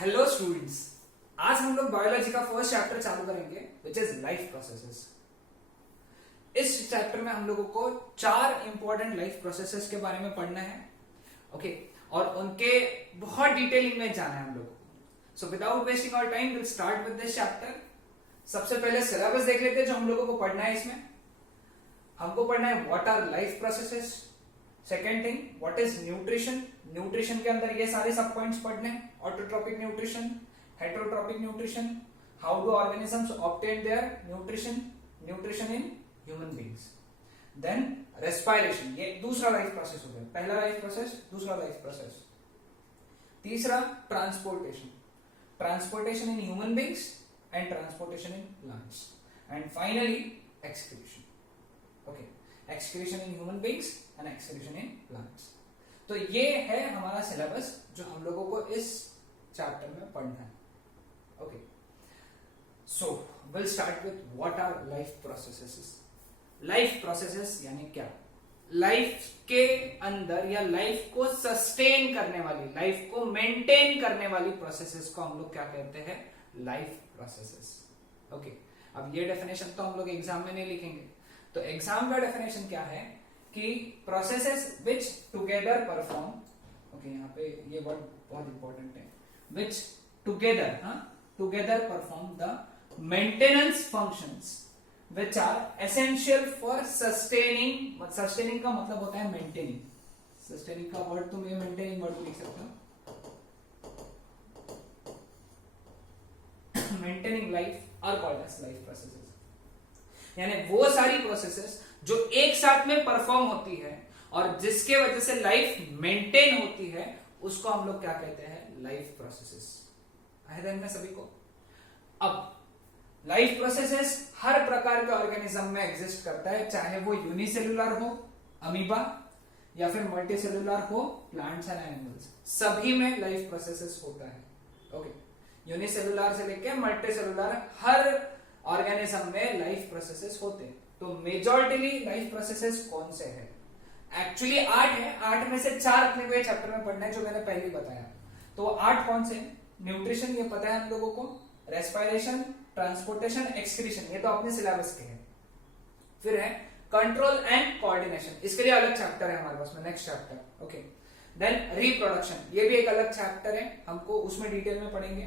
Hello students, आज हम लोग बायोलॉजी का फर्स्ट चैप्टर चालू करेंगे विच इज लाइफ प्रोसेसेस। इस चैप्टर में हम लोगों को 4 इंपॉर्टेंट लाइफ प्रोसेसेस के बारे में पढ़ना है। ओके और उनके बहुत डिटेलिंग में जाना है हम लोगों को। So without wasting our time will start with this chapter. सबसे पहले सिलेबस देख लेते हैं जो हम लोगों को पढ़ना है। इसमें हमको पढ़ना है what are life processes. Second thing, what is nutrition. Nutrition के अंदर ये सारे सब पॉइंट्स पढ़ने हैं। Autotrophic nutrition, heterotrophic nutrition, how do organisms obtain their nutrition, nutrition in human beings. Then respiration, ये दूसरा लाइफ प्रोसेस हो गया। पहला लाइफ प्रोसेस, दूसरा लाइफ प्रोसेस। तीसरा transportation, transportation in human beings and transportation in plants. And finally excretion. Okay, excretion in human beings and excretion in plants. तो ये है हमारा सिलेबस जो हम लोगों को इस चैप्टर में पढ़ना है। Okay, so will start with what are life processes. Life processes यानी क्या? लाइफ के अंदर या लाइफ को सस्टेन करने वाली, लाइफ को मेंटेन करने वाली प्रोसेसेस को हम लोग क्या कहते हैं? Life processes. ओके, अब ये डेफिनेशन तो हम लोग एग्जाम में नहीं लिखेंगे, तो एग्जाम का डेफिनेशन क्या है कि processes which together perform, okay यहाँ पे ये वर्ड बहुत इंपॉर्टेंट है, which together together perform the maintenance functions which are essential for sustaining. Sustaining का मतलब होता है मेंटेनिंग। सस्टेनिंग का वर्ड तुम ये मेंटेनिंग वर्ड लिख सकते हो। Maintaining life are called as life processes. यानी वो सारी प्रोसेसेस जो एक साथ में परफॉर्म होती है और जिसके वजह से लाइफ मेंटेन होती है, उसको हम लोग क्या कहते हैं? Life processes. आए ध्यान में सभी को? अब लाइफ प्रोसेसेस हर प्रकार के ऑर्गेनिज्म में एग्जिस्ट करता है, चाहे वो यूनिसेलुलर हो, अमीबा, या फिर मल्टीसेलुलर हो, प्लांट्स एंड एनिमल्स, सभी में लाइफ प्रोसेसेस होता है। ओके, यूनिसेलुलर से लेकर मल्टीसेलुलर हर ऑर्गेनिज्म में लाइफ प्रोसेसेस होते हैं। तो मेजॉरिटीली लाइफ प्रोसेसेस कौन से हैं? एक्चुअली 8 है। 8 में से 4 अपने को चैप्टर में पढ़ना है जो मैंने पहले बताया। तो 8 कौन से? न्यूट्रिशन, ये पता है हम लोगों को। रेस्पिरेशन, ट्रांसपोर्टेशन, एक्सक्रीशन, ये तो अपने सिलेबस के हैं। फिर है कंट्रोल एंड कोऑर्डिनेशन, इसके लिए अलग चैप्टर है हमारे पास में, next chapter. Okay, then reproduction, ये भी एक अलग चैप्टर है, हमको उसमें डिटेल में पढ़ेंगे।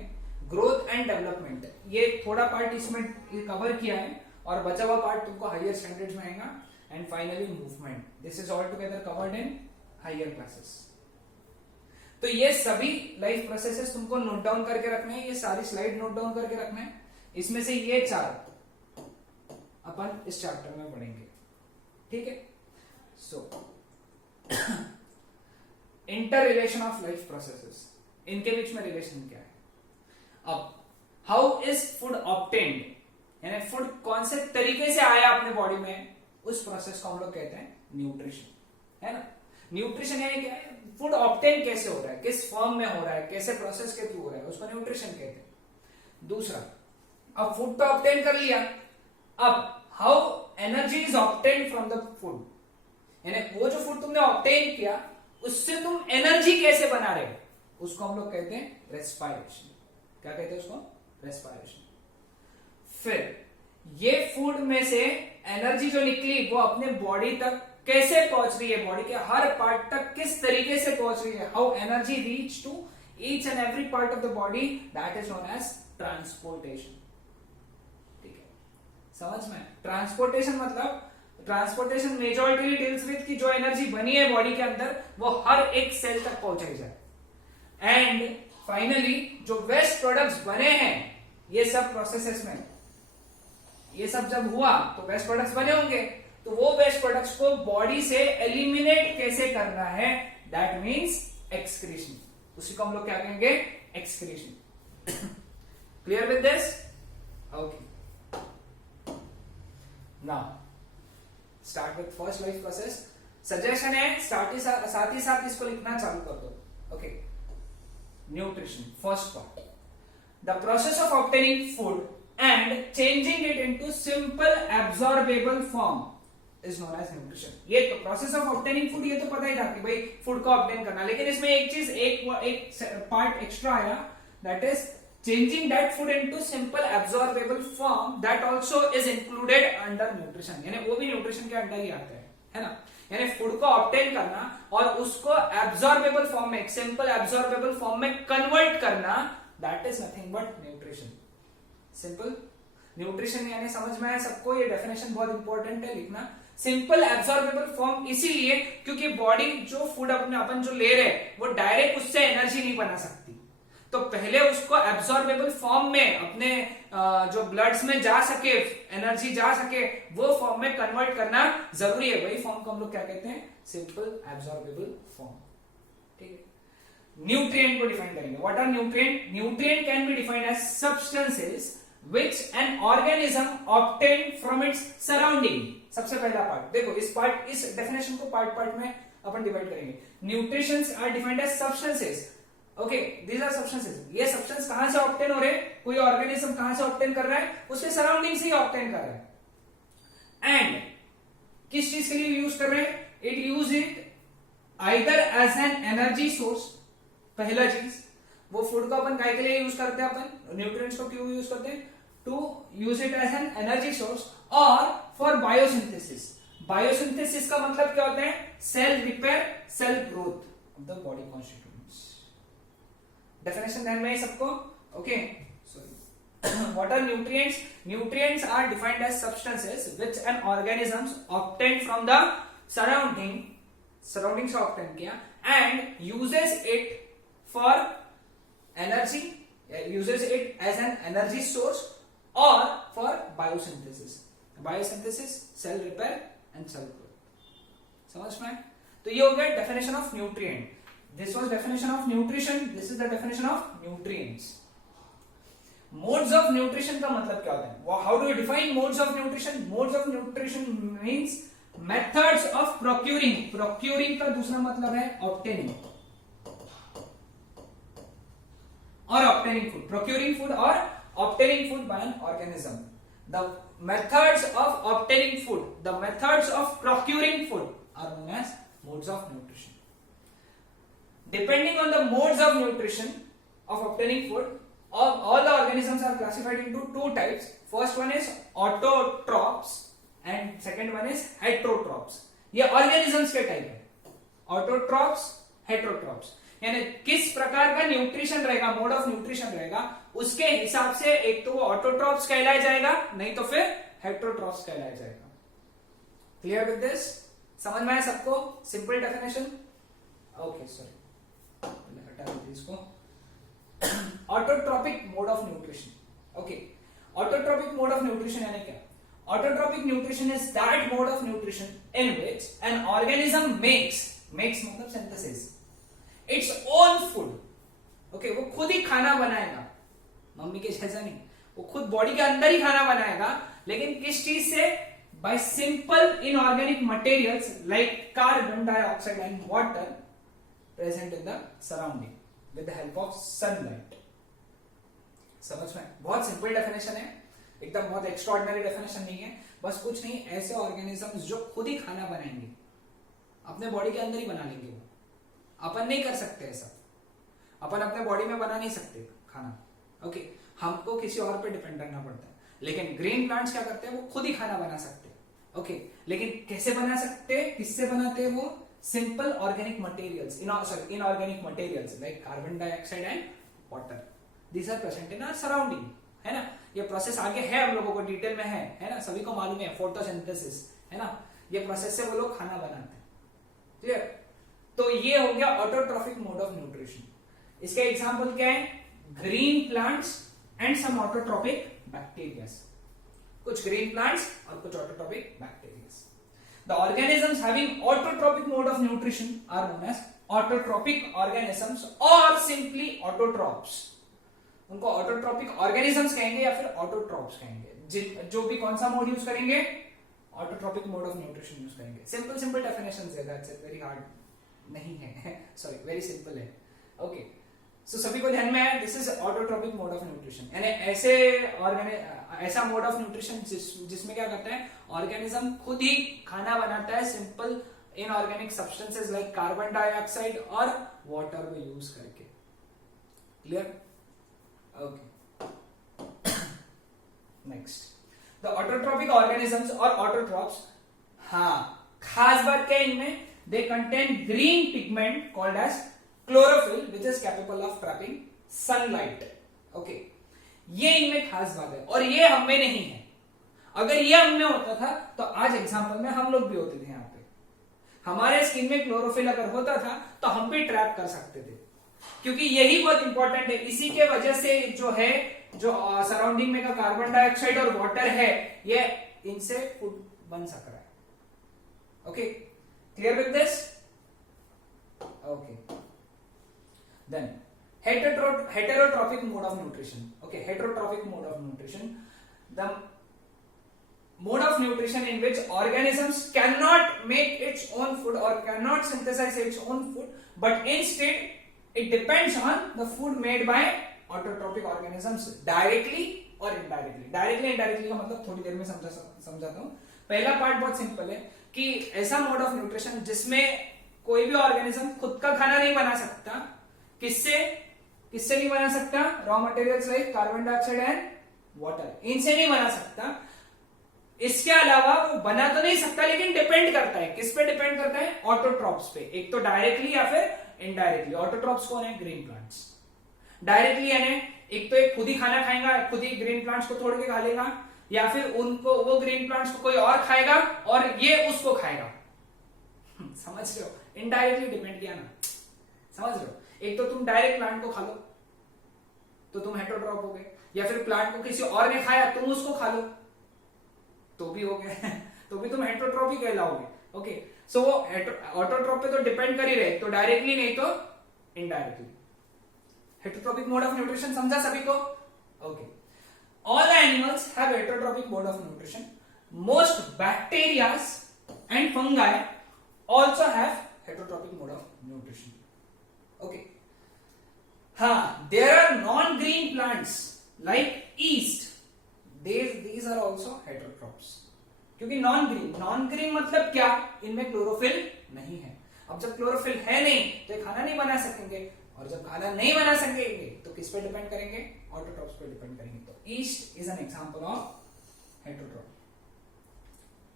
ग्रोथ एंड डेवलपमेंट, ये थोड़ा पार्ट इसमें कवर किया है और बचा हुआ पार्ट तुमको हायर स्टैंडर्ड्स में आएगा। And finally movement, this is all together covered in higher classes. तो ये सभी लाइफ प्रोसेसेस तुमको नोट डाउन करके रखना है, ये सारी स्लाइड नोट डाउन करके रखना है। इसमें से ये 4 अपन इस चैप्टर में पढ़ेंगे, ठीक है? So inter relation of life processes, इनके बीच में रिलेशन क्या है? अब हाउ इज फूड ऑब्टेन्ड, यानी फूड कौन से तरीके से आया अपने बॉडी में, उस प्रोसेस को हम लोग कहते हैं न्यूट्रिशन, है ना? न्यूट्रिशन यानी क्या है? फूड ऑब्टेन कैसे हो रहा है, किस फॉर्म में हो रहा है, कैसे प्रोसेस के थ्रू हो रहा है, उसको न्यूट्रिशन कहते हैं। दूसरा, अब फूड तो ऑब्टेन कर लिया, अब how energy is obtain from the food, यानी वो जो फूड तुमने ऑब्टेन किया उससे तुम एनर्जी कैसे बना रहे हो, उसको हम लोग कहते हैं रेस्पिरेशन। क्या कहते हैं उसको? रेस्पिरेशन। फिर ये फूड में से एनर्जी जो निकली वो अपने बॉडी तक कैसे पहुंच रही है, बॉडी के हर पार्ट तक किस तरीके से पहुंच रही है, how energy reach to each and every part of the body, that is known as transportation. ठीक है, समझ में? ट्रांसपोर्टेशन मतलब, ट्रांसपोर्टेशन मेजॉरिटी डील्स विद कि जो एनर्जी बनी है बॉडी के अंदर वो हर एक सेल तक पहुंचाई जाए। एंड फाइनली जो वेस्ट प्रोडक्ट्स बने हैं ये सब प्रोसेसेस में, ये सब जब हुआ तो वेस्ट प्रोडक्ट्स बने होंगे, तो वो वेस्ट प्रोडक्ट्स को बॉडी से एलिमिनेट कैसे करना है, दैट मीन्स एक्सक्रीशन। उसी को हम लोग क्या कहेंगे? Excretion. Clear with this? Okay, now start with first life process. Suggestion है साथ ही साथ इसको लिखना चालू कर दो। Okay, nutrition, first part, the process of obtaining food and changing it into simple absorbable form is known as nutrition। ये तो प्रोसेस ऑफ ऑब्टेनिंग फूड, ये तो पता ही था कि भाई फूड को ऑब्टेन करना, लेकिन इसमें एक चीज, एक पार्ट एक्स्ट्रा आया that is changing that food into simple absorbable form, that also is included under nutrition. यानी वो भी न्यूट्रिशन के अंडर ही आता है ना. यानी फूड को ऑब्टेन करना और उसको एब्जॉर्बेबल फॉर्म में, सिंपल एब्जॉर्बेबल फॉर्म में कन्वर्ट करना, that is nothing but nutrition. Simple nutrition यानी समझ में आया सबको. ये डेफिनेशन बहुत इंपॉर्टेंट है लिखना. सिंपल एब्जॉर्बेबल फॉर्म इसीलिए क्योंकि बॉडी जो फूड अपन जो ले रहे हैं वो डायरेक्ट उससे एनर्जी नहीं बना सकती, तो पहले उसको एब्जॉर्बेबल फॉर्म में अपने जो ब्लड्स में जा सके, एनर्जी जा सके, वो फॉर्म में कन्वर्ट करना जरूरी है. वही फॉर्म को हम लोग क्या कहते हैं, सिंपल एब्जॉर्बेबल फॉर्म. ठीक है. न्यूट्रिएंट को डिफाइन करेंगे. What are nutrient? Nutrient can be defined as substances which an organism obtain from its surrounding. सबसे पहला पार्ट देखो, इस डेफिनेशन को पार्ट में अपन डिवाइड करेंगे. Nutritions are defined as substances. Okay, these are substances. ये सब्सटेंस कहां से ऑब्टेन हो रहे हैं, कोई ऑर्गेनिज्म कहां से ऑब्टेन कर रहा है, उसके सराउंडिंग से ही ऑब्टेन कर रहा है. एंड किस चीज के लिए यूज कर रहे हैं, it use it either as an energy source. पहला चीज, वो फूड को अपन काय के लिए यूज करते हैं, अपन न्यूट्रिएंट्स को क्यों यूज करते हैं, to use it as an energy source और फॉर बायोसिंथेसिस. बायोसिंथेसिस का मतलब क्या होता है, cell repair, cell growth of the body constituents. Definition ध्यान में है सबको. Okay, sorry. What are nutrients? Nutrients are defined as substances which an organisms obtain from the surrounding से ऑब्टेन किया and uses it for energy, uses it as an energy source or for biosynthesis. Biosynthesis, cell repair and cell growth. समझ में? तो ये हो गया definition of nutrient. This was definition of nutrition. This is the definition of nutrients. Modes of nutrition का मतलब क्या होता है? How do you define modes of nutrition? Modes of nutrition means methods of procuring. Procuring का दूसरा मतलब है obtaining. or obtaining food, procuring food or obtaining food by an organism. The methods of obtaining food, the methods of procuring food are known as modes of nutrition. Depending on the modes of nutrition of obtaining food, all the organisms are classified into two types. First one is autotrophs and second one is heterotrophs. ये organisms के type है, autotrophs, heterotrophs. यानी किस प्रकार का nutrition रहेगा, mode of nutrition रहेगा, उसके हिसाब से एक तो वो ऑटोट्रॉप्स कहलाया जाएगा, नहीं तो फिर हेटेरोट्रॉप्स कहलाया जाएगा. Clear with this? समझ में आया सबको? Simple definition. ओके, सॉरी, हटा दीजिए इसको. Autotrophic mode of nutrition. Okay, autotrophic mode of nutrition यानी क्या? Autotrophic nutrition is that mode of nutrition in which an organism makes मतलब synthesis its own food. Okay, वो खुद ही खाना बनाएगा, मम्मी के जैसा नहीं, वो खुद बॉडी के अंदर ही खाना बनाएगा, लेकिन किस चीज से? Bye simple inorganic materials like carbon dioxide and water present in the surrounding with the help of sunlight. समझ में? बहुत सिंपल डेफिनेशन है, एकदम बहुत एक्स्ट्राऑर्डिनरी डेफिनेशन नहीं है. बस कुछ नहीं, ऐसे ऑर्गेनिजम्स जो खुद ही खाना बनाएंगे, अपने बॉडी के अंदर ही बना लेंगे. वो अपन नहीं कर सकते ऐसा, अपन अपने बॉडी में बना नहीं सकते खाना. ओके, हमको किसी और पे डिपेंड करना पड़ता है. लेकिन ग्रीन प्लांट्स क्या करते हैं, वो खुद ही खाना बना सकते हैं. ओके, लेकिन कैसे बना सकते हैं, किससे बनाते हैं वो? Simple organic materials, inorganic materials like carbon dioxide and water. These are present in our surrounding, है ना. ये प्रोसेस आगे है, हम लोगों को डिटेल में है ना, सभी को मालूम है, फोटोसिंथेसिस, है ना. ये प्रोसेस से वो लोग खाना बनाते हैं. क्लियर? तो ये हो गया ऑटोट्रॉफिक मोड ऑफ न्यूट्रिशन. इसके एग्जांपल क्या है? Green plants and some autotrophic bacteria. कुछ ग्रीन प्लांट्स और कुछ autotrophic bacteria. The organisms having autotrophic mode of nutrition are known as autotrophic organisms और सिंपली ऑटोट्रॉप्स. उनको ऑटोट्रॉपिक ऑर्गेनिजम्स कहेंगे या फिर ऑटोट्रॉप्स कहेंगे. जो भी कौन सा मोड यूज करेंगे? Autotrophic mode of nutrition use करेंगे. सिंपल डेफिनेशंस है, दैट्स इट. वेरी हार्ड नहीं है, सॉरी, वेरी सिंपल है. ओके, सो सभी को ध्यान में आया, this is autotrophic mode of nutrition. यानी ऐसा मोड ऑफ न्यूट्रिशन जिसमें क्या करता है, ऑर्गेनिज्म खुद ही खाना बनाता है simple inorganic substances like carbon dioxide और वाटर को यूज करके. Clear? Okay, next the autotrophic organisms और ऑटोट्रॉप्स, हाँ खास बात क्या है इनमें, they contain green pigment called as chlorophyll which is capable of trapping sunlight. Okay, ये इनमें खास बात है और ये हम में नहीं है। अगर ये हम में होता था तो आज एग्जांपल में हम लोग भी होते थे। यहाँ पे हमारे स्किन में क्लोरोफिल अगर होता था तो हम भी ट्रैप कर सकते थे, क्योंकि यही बहुत इंपॉर्टेंट है। इसी के वजह से जो है, जो सराउंडिंग में का कार्बन डाइऑक्साइड और वाटर है, ये इनसे फूड बन सक रहा है। Okay, clear with this? Okay, then heterotrophic mode of nutrition. Okay, heterotrophic mode of nutrition, the mode of nutrition in which organisms cannot make its own food or cannot synthesize its own food, but instead it depends on the food made by autotrophic organisms directly or indirectly. Directly indirectly का मतलब थोड़ी देर में समझाता हूँ। पहला part बहुत simple है कि ऐसा मोड ऑफ न्यूट्रिशन जिसमें कोई भी ऑर्गेनिज्म खुद का खाना नहीं बना सकता। किससे नहीं बना सकता? Raw materials like carbon dioxide and water, इनसे नहीं बना सकता। इसके अलावा वो बना तो नहीं सकता, लेकिन डिपेंड करता है। किस पे डिपेंड करता है? ऑटोट्रॉप्स पे, एक तो डायरेक्टली या फिर इनडायरेक्टली। ऑटोट्रॉप्स कौन है? Green plants. डायरेक्टली यानी एक तो एक खुद ही खाना खाएगा, खुद ही ग्रीन प्लांट्स को तोड़ के खा लेगा, या फिर उनको वो ग्रीन प्लांट्स को कोई और खाएगा और ये उसको खाएगा। समझ रहे हो? इनडायरेक्टली डिपेंड किया ना, समझ रहे हो? एक तो तुम डायरेक्ट प्लांट को खा लो तो तुम हेटरोट्रॉप हो गए, या फिर प्लांट को किसी और ने खाया तुम उसको खा लो तो भी हो गए तो भी तुम हेटरोट्रॉप ही कहलाओगे। ओके, सो वो ऑटोट्रॉप पे तो डिपेंड कर ही रहे, तो डायरेक्टली नहीं तो indirectly. Heterotrophic mode of nutrition समझा सभी को? Okay, all animals have heterotrophic mode of nutrition. Most bacterias and fungi also have heterotrophic mode of nutrition. Okay, हाँ, there are non-green plants like yeast. These are also heterotrophs. क्योंकि non green मतलब क्या? इनमें chlorophyll नहीं है। अब जब chlorophyll है नहीं तो ये खाना नहीं बना सकेंगे, और जब खाना नहीं बना सकेंगे तो किस पे डिपेंड करेंगे? ऑटोट्रॉप्स पे डिपेंड करेंगे। तो yeast is an example of heterotroph.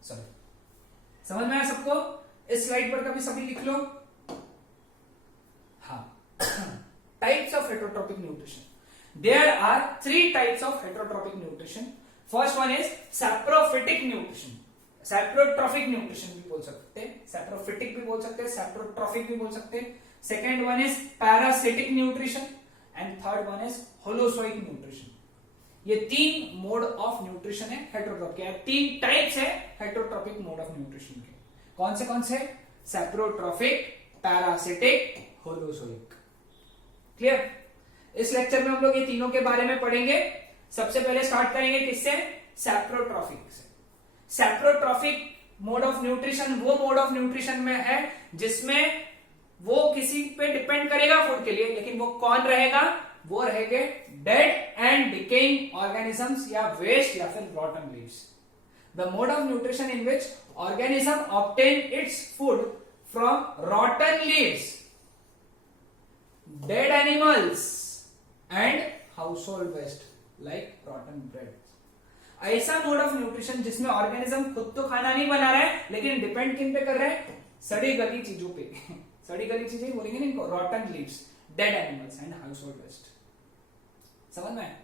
Sorry, समझ में आया सबको? इस स्लाइड पर कभी सभी लिख लो। हाँ, types of heterotrophic nutrition. There are 3 types of heterotrophic nutrition. First one is saprophytic nutrition. Saprotrophic nutrition भी बोल सकते हैं, saprophytic भी बोल सकते हैं, saprotrophic भी बोल सकते हैं. Second one is parasitic nutrition and third one is holozoic nutrition. ये 3 मोड ऑफ न्यूट्रिशन है हेटरोट्रॉप के। 3 टाइप्स है हेटरोट्रॉपिक मोड ऑफ न्यूट्रिशन के। कौन से? सैप्रोट्रॉफिक, पैरासिटिक, होलोजोइक। क्लियर? इस लेक्चर में हम लोग ये तीनों के बारे में पढ़ेंगे। सबसे पहले स्टार्ट करेंगे किससे? सैप्रोट्रॉफिक से। सैप्रोट्रॉफिक मोड ऑफ न्यूट्रिशन वो मोड ऑफ न्यूट्रिशन में है जिसमें वो किसी पे डिपेंड करेगा फूड के लिए, लेकिन वो कौन रहेगा? वो रहेंगे डेड एंड डिकेइंग ऑर्गेनिजम्स या वेस्ट या फिर रॉटन leaves. The mode of nutrition in which organism obtain its food from रॉटन leaves, dead animals and household waste like rotten bread. ऐसा मोड ऑफ न्यूट्रिशन जिसमें ऑर्गेनिज्म खुद तो खाना नहीं बना रहा है, लेकिन डिपेंड किन पे कर रहा है? सड़ी गली चीजों पे सड़ी गली चीजें बोलेंगे ना इनको, rotten leaves, dead animals and household waste. समझ में?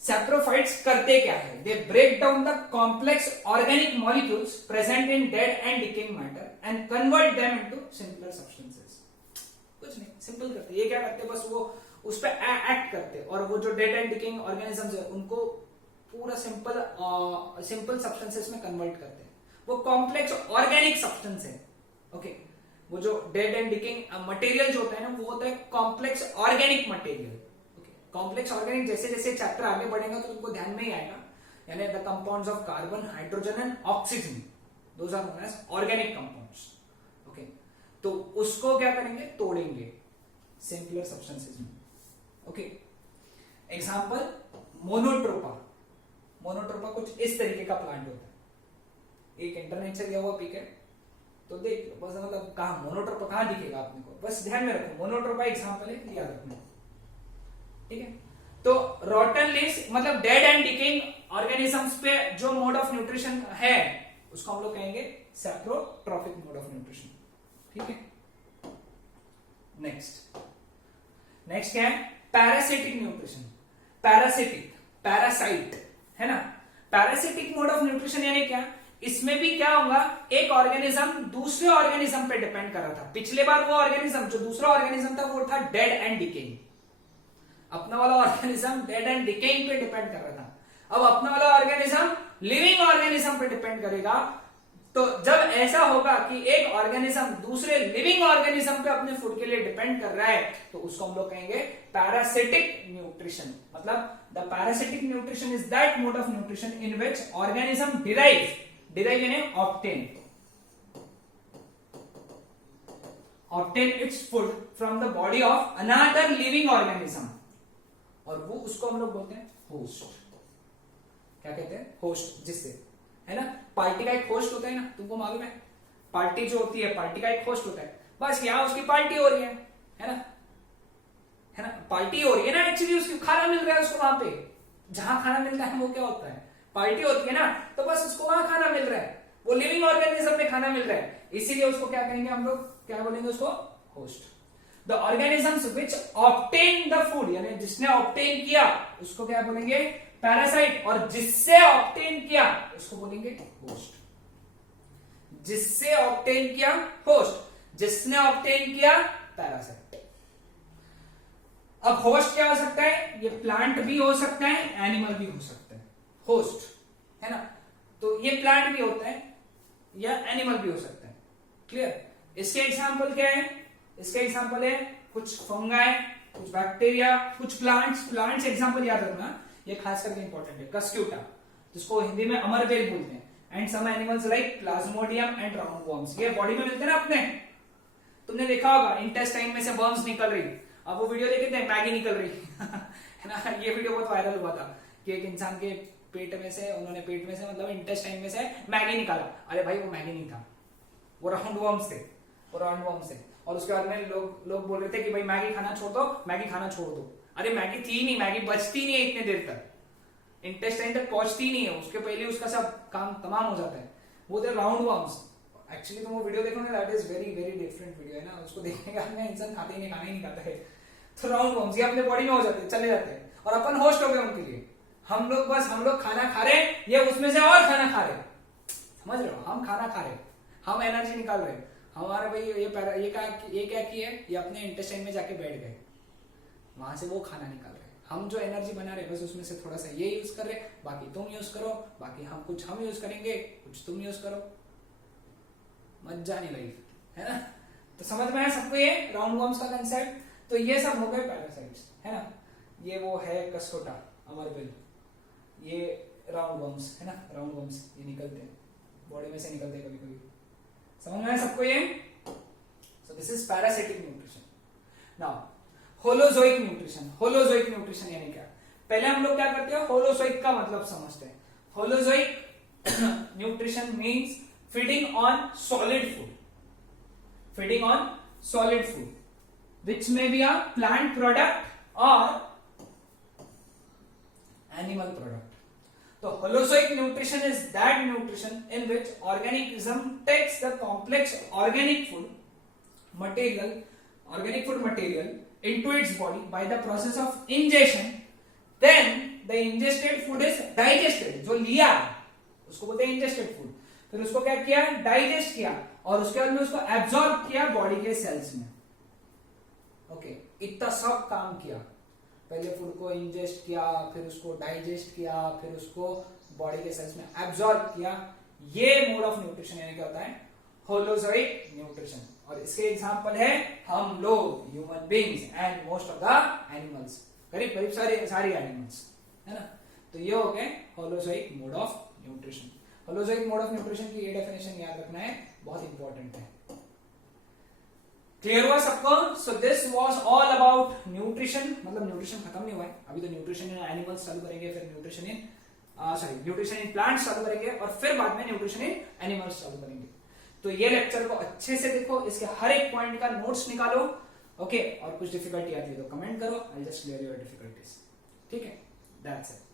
सैप्रोफाइट्स करते क्या है? They break down the complex organic molecules present in dead and decaying matter and convert them into simpler substances. कुछ नहीं, सिंपल करते। ये क्या करते? बस वो उस पर एक्ट करते, और वो जो डेड एंड डिकेइंग ऑर्गेनिजम्स है उनको पूरा सिंपल सब्सटेंसेस में कन्वर्ट करते हैं। वो कॉम्प्लेक्स ऑर्गेनिक सब्सटेंस है। ओके, वो जो डेड एंड डिकेइंग मटेरियल जो होता है ना, वो होता है complex organic material. Okay, complex organic जैसे जैसे चैप्टर आगे बढ़ेगा तो तुमको ध्यान में ही आएगा। यानी the compounds of carbon, hydrogen and oxygen, those are known as organic compounds. Okay, तो उसको क्या करेंगे? तोड़ेंगे सिंपलर सब्सटेंसेस में। Okay, example Monotropa. मोनोट्रोपा कुछ इस तरीके का प्लांट होता है। एक इंटरनेट से गया हुआ पिक है, तो देख लो बस, मतलब कहां मोनोट्रोपा कहां दिखेगा आपने को, बस ध्यान में रखो। मोनोट्रोपा एग्जांपल है, याद रखना, ठीक है? तो रॉटन लीव्स मतलब डेड एंड डिकेइंग ऑर्गेनिजम्स पे जो मोड ऑफ न्यूट्रिशन है उसको हम लोग कहेंगे सैप्रोट्रॉफिक मोड ऑफ न्यूट्रिशन। ठीक है, नेक्स्ट क्या है? Parasitic nutrition. पैरासिटिक, पैरासाइट है ना। पैरासिटिक मोड ऑफ न्यूट्रिशन यानी क्या? इसमें भी क्या होगा, एक ऑर्गेनिज्म दूसरे ऑर्गेनिज्म पे डिपेंड कर रहा था। पिछले बार वो ऑर्गेनिज्म जो दूसरा ऑर्गेनिज्म था वो था डेड एंड डिकेइंग, अपना वाला ऑर्गेनिज्म डेड एंड डिकेइंग पे डिपेंड कर रहा था। अब अपना वाला ऑर्गेनिज्म लिविंग ऑर्गेनिज्म पे डिपेंड करेगा। तो जब ऐसा होगा कि एक ऑर्गेनिज्म दूसरे लिविंग ऑर्गेनिज्म पे अपने फूड के लिए डिपेंड कर रहा है तो उसको हम लोग कहेंगे पैरासिटिक न्यूट्रिशन। मतलब the parasitic nutrition is that mode of nutrition in which organism derive यानी obtain its food from the body of another living organism, और वो उसको हम लोग बोलते हैं होस्ट। क्या कहते हैं? होस्ट। जिससे, है ना, पार्टी का एक होस्ट होता है ना, तुमको मालूम है? पार्टी जो होती है, पार्टी का एक होस्ट होता है। बस यहां उसकी पार्टी हो रही है ना, है ना, पार्टी हो रही है ना। एक्चुअली उसको खाना मिल रहा है, उसको वहां पे जहां खाना मिलता है वो क्या होता है? पार्टी होती है ना। तो बस उसको वहां खाना मिल रहा है, वो लिविंग ऑर्गेनिज्म में खाना मिल रहा है, इसीलिए उसको क्या कहेंगे हम लोग? क्या बोलेंगे उसको? Host. The organisms which obtain the food, यानी जिसने ऑब्टेन किया उसको क्या बोलेंगे? पैरासाइट। और जिससे ऑब्टेन किया उसको बोलेंगे होस्ट। जिससे ऑब्टेन किया होस्ट, जिसने ऑब्टेन किया पैरासाइट। अब होस्ट क्या हो सकता है? ये प्लांट भी हो सकता है, एनिमल भी हो सकता है। होस्ट है ना, तो ये प्लांट भी होता है या एनिमल भी हो सकता है। क्लियर? इसके एग्जाम्पल क्या है? इसके एग्जाम्पल है कुछ फंगाई, कुछ बैक्टीरिया, कुछ प्लांट्स एग्जाम्पल याद रखना, ये खास करके इंपॉर्टेंट है। कस्क्यूटा, जिसको हिंदी में अमरबेल बोलते हैं, and some animals like plasmodium and roundworms. ये बॉडी में मिलते हैं ना अपने। तुमने देखा होगा इंटेस्टाइन में से वर्म्स निकल रही। अब वो वीडियो देखे थे, मैगी निकल रही है ना। ये वीडियो बहुत वायरल हुआ था कि एक इंसान के पेट में से मतलब इंटेस्टाइन में से मैगी निकाला। अरे भाई वो मैगी नहीं था, वो राउंडवॉर्म्स थे, और उसके बाद में लोग बोल रहे थे कि भाई मैगी खाना छोड़ दो, मैगी खाना छोड़ दो। अरे मैगी थी नहीं, मैगी बचती नहीं है इतने देर तक, इंटेस्टाइन तक पहुंचती नहीं है, उसके पहले उसका सब काम तमाम हो जाता है। वो थे राउंडवॉर्म्स। एक्चुअली तुम वो वीडियो देखोगे, that is very very different video है ना। उसको देखने का इंसान खाना ही नहीं खाता है। तो राउंडवॉर्म्स ये अपने बॉडी में हो जाते हैं, चले जाते हैं, और अपन होस्ट हो गए उनके लिए। हम लोग खाना खा रहे हैं, ये उसमें से और खाना खा रहे हैं। समझ रहे हो? हम खाना खा रहे हैं, हम एनर्जी निकाल रहे हैं। हमारे भाई ये क्या किए? ये अपने इंटेस्टाइन में जाके बैठ गए, वहां से वो खाना निकाल रहे हैं। हम जो एनर्जी बना रहे हैं बस उसमें से थोड़ा सा ये यूज कर रहे हैं, बाकी तुम यूज करो, बाकी हम यूज करेंगे, कुछ तुम यूज करो। मजा नहीं लाइफ, है ना। तो समझ में आया सबको ये राउंडवॉर्म्स का कंसेप्ट? तो ये सब हो गए पैरासाइट्स, है ना। ये वो है कस्कोटा, अमरबेल, ये राउंडवॉर्म्स है ना। राउंडवॉर्म्स ये निकलते हैं बॉडी में से, निकलते हैं कभी। समझ में आया सबको ये? So this is parasitic nutrition. Now holozoic nutrition. Holozoic nutrition यानी क्या? पहले हम लोग क्या करते हैं, होलोजोइक का मतलब समझते हैं। Holozoic nutrition means feeding on solid food which may be a plant product or animal product. So holozoic nutrition is that nutrition in which organism takes the complex organic food material into its body by the process of ingestion. Then the ingested food is digested. जो लिया उसको बोलते हैं ingested food. फिर उसको क्या किया? Digest किया, और उसके बाद में उसको एब्जॉर्ब किया बॉडी के सेल्स में। ओके, इतना सब काम किया। पहले फूड को इंजेस्ट किया, फिर उसको डाइजेस्ट किया, फिर उसको बॉडी के सेल्स में एब्जॉर्ब किया। ये मोड ऑफ न्यूट्रिशन यानी क्या होता है? Holozoic nutrition. और इसके एग्जांपल है हम लोग, human beings and most of the animals, करीब सारी एनिमल्स, है ना। तो ये हो गए holozoic mode of nutrition. Holozoic mode of nutrition की ये डेफिनेशन याद रखना है, बहुत इंपॉर्टेंट है। क्लियर हुआ सबको? So this was all about nutrition. मतलब न्यूट्रिशन खत्म नहीं हुआ है अभी, तो न्यूट्रिशन इन एनिमल्स चालू करेंगे, फिर न्यूट्रिशन इन प्लांट्स चालू करेंगे, और फिर बाद में न्यूट्रिशन इन एनिमल्स चालू करेंगे। तो ये लेक्चर को अच्छे से देखो, इसके हर एक पॉइंट का नोट्स निकालो। ओके, और कुछ डिफिकल्टी आती है तो कमेंट करो, I just clear your difficulties. ठीक है, दैट्स इट।